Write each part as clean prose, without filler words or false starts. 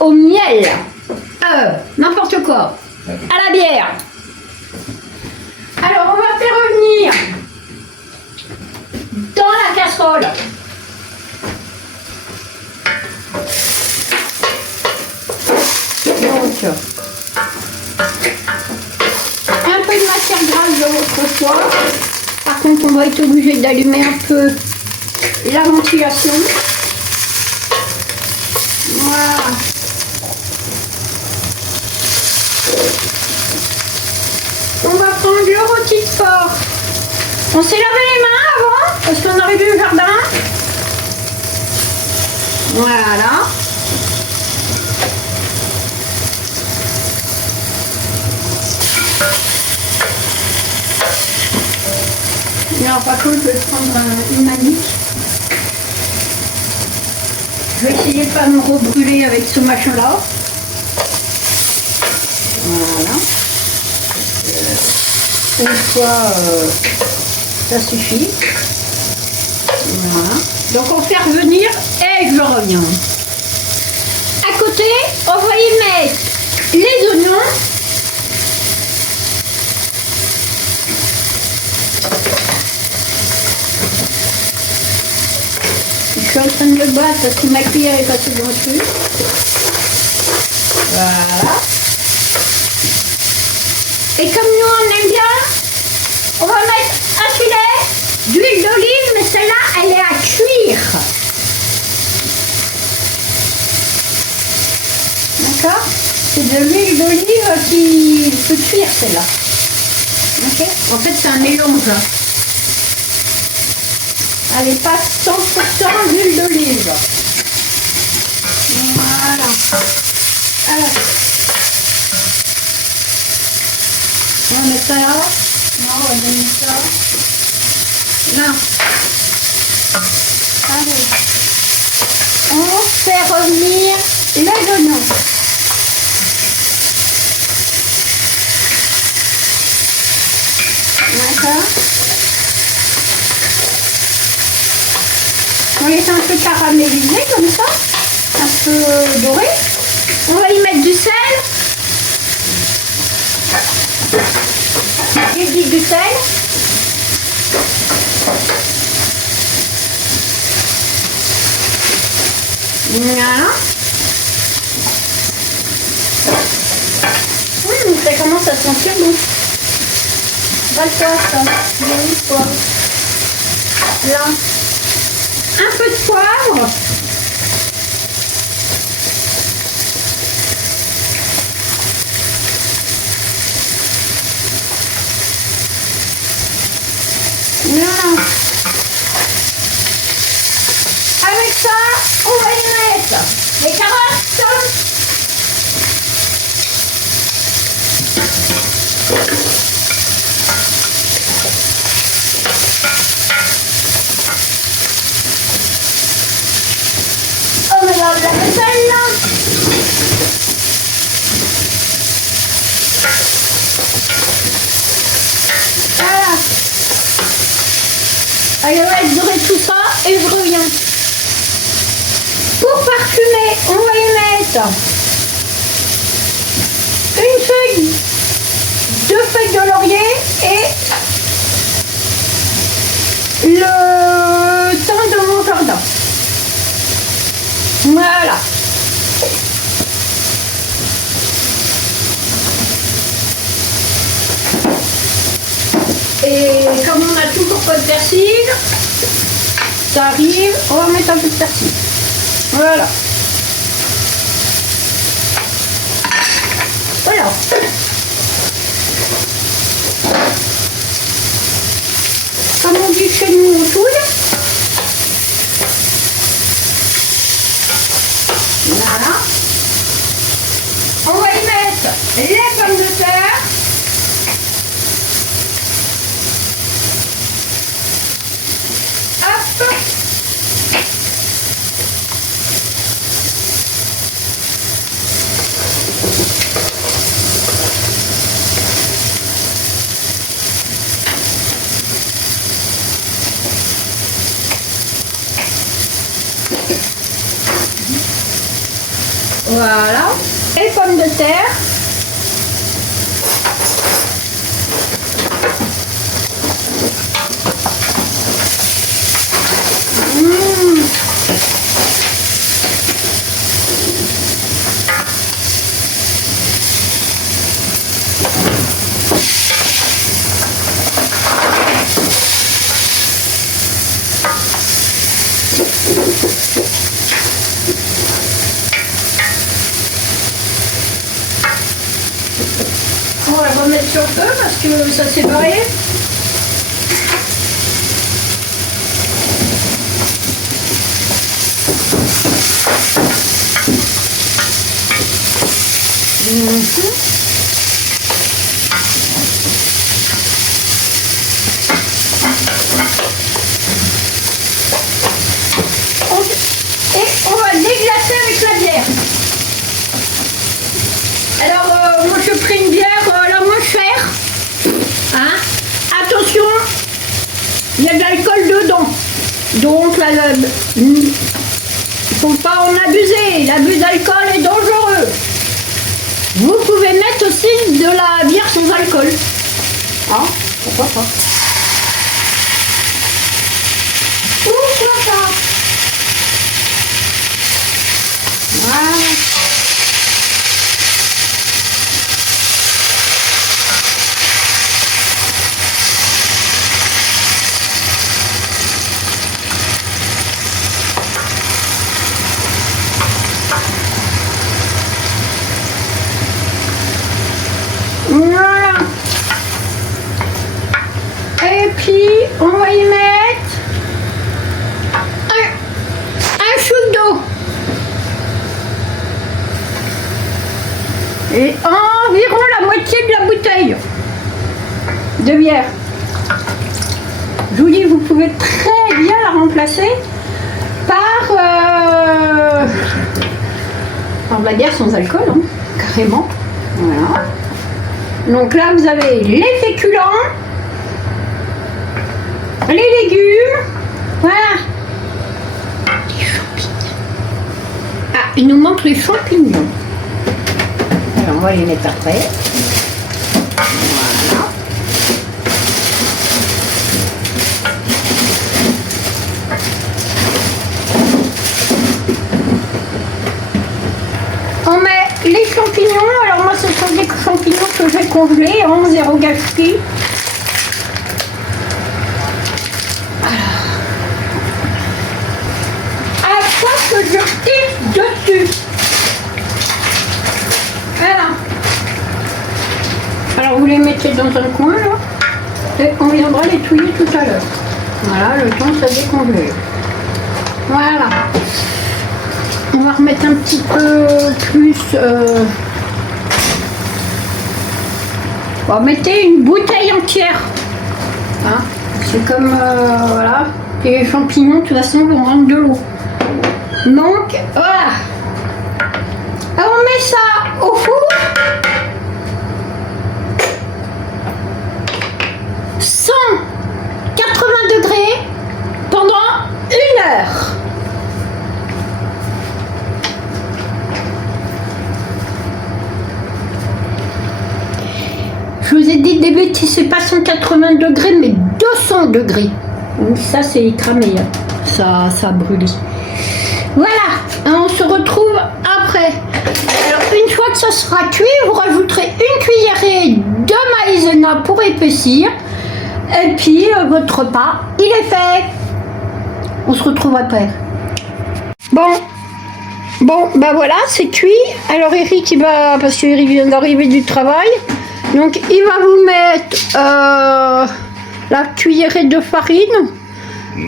au miel. N'importe quoi. À la bière. Alors, on va faire revenir dans la casserole donc un peu de matière grasse de votre choix. Par contre, on va être obligé d'allumer un peu la ventilation. Voilà. On va prendre le rôti de porc. On s'est lavé les mains avant parce qu'on arrive du jardin. Voilà. Alors par contre, je vais prendre une manique. Je vais essayer de ne pas me rebrûler avec ce machin-là. Voilà. Une fois, ça suffit. Voilà. Donc on fait revenir et je reviens. À côté, on va y mettre les oignons. Je suis en train de le battre parce que ma cuillère est passée dessus. Voilà. Et comme nous on aime bien, on va mettre un filet d'huile d'olive, mais celle-là elle est à cuire. D'accord? C'est de l'huile d'olive qui peut cuire celle-là. Ok? En fait c'est un mélange. Elle n'est pas 100% d'huile d'olive. Voilà. Alors. On va mettre ça là. Non, on va donner ça. Là. Allez. On fait revenir les oignons. D'accord. On laisse un peu caraméliser comme ça. Un peu doré. On va y mettre du sel. Et du sel. Voilà. Ça commence à sentir bon. Va le faire ça. Là. Un peu de poivre. Voilà. Avec ça, on va y mettre les carottes. On regarde la vaisselle là. Voilà. Allez, on va dorer tout ça et je reviens. Pour parfumer, on va y mettre deux feuilles de laurier et le thym de mon jardin. Voilà. Et comme on n'a toujours pas de persil, ça arrive, on va mettre un peu de persil. Voilà. Voilà. Comme on dit chez nous, on soude. Voilà. On va y mettre les pommes de terre. Hop. Voilà. Et pommes de terre. On va remettre sur le feu parce que ça s'est barré. Et on va déglacer avec la bière. Alors, moi je pris une bière la moins chère. Hein? Attention, il y a de l'alcool dedans. Donc, il ne faut pas en abuser. L'abus d'alcool est dangereux. Vous pouvez mettre aussi de la bière sans alcool. Ah, pourquoi pas? Pourquoi pas? Voilà. Voilà. Et puis, on va y mettre un chou d'eau. Et environ la moitié de la bouteille de bière. Je vous dis, vous pouvez très bien la remplacer par la bière sans alcool, hein, carrément. Voilà. Donc là, vous avez les féculents, les légumes, voilà. Les champignons. Ah, il nous manque les champignons. Alors, on va les mettre après. Voilà. On met les champignons. Alors moi, ce sont des champignons que j'ai congelés en zéro gâchis. Après que je tire dessus. Voilà. Alors vous les mettez dans un coin là. Et on viendra les touiller tout à l'heure. Voilà, le temps ça décongeler. Voilà. On va remettre un petit peu plus. Bon, mettez une bouteille entière. Hein, c'est comme voilà. Et les champignons, de toute façon, vont rendre de l'eau. Donc voilà. Alors, on met ça au four. 180 degrés pendant 1 heure. Je vous ai dit des bêtises, c'est pas 180 degrés, mais 200 degrés. Donc ça, c'est cramé, hein. Ça a brûlé. Voilà, on se retrouve après. Alors, une fois que ça sera cuit, vous rajouterez une cuillerée de maïzena pour épaissir. Et puis, votre repas, il est fait. On se retrouve après. Bon, bah voilà, c'est cuit. Alors, Eric, il va, parce qu'Eric vient d'arriver du travail. Donc, il va vous mettre la cuillerée de farine.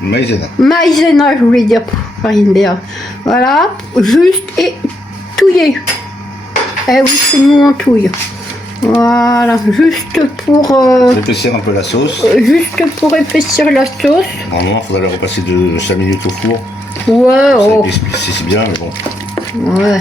Maïzena. Maïzena, je voulais dire, farine bien. Voilà, juste et touiller. Eh oui, c'est nous on touille. Voilà, juste pour... épaissir un peu la sauce. Juste pour épaissir la sauce. Normalement, il faudrait le repasser de 5 minutes au four. Ouais, oh. C'est bien, mais bon. Ouais,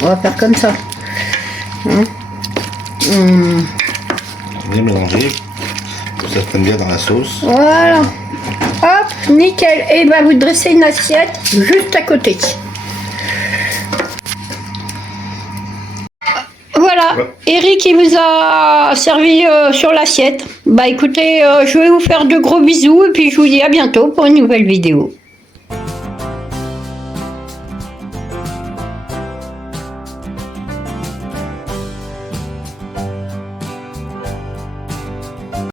on va faire comme ça. Hein. Bien mélanger. Que ça prenne bien dans la sauce. Voilà. Hop, nickel. Et ben vous dressez une assiette juste à côté. Eric, il vous a servi sur l'assiette. Bah écoutez, je vais vous faire de gros bisous et puis je vous dis à bientôt pour une nouvelle vidéo.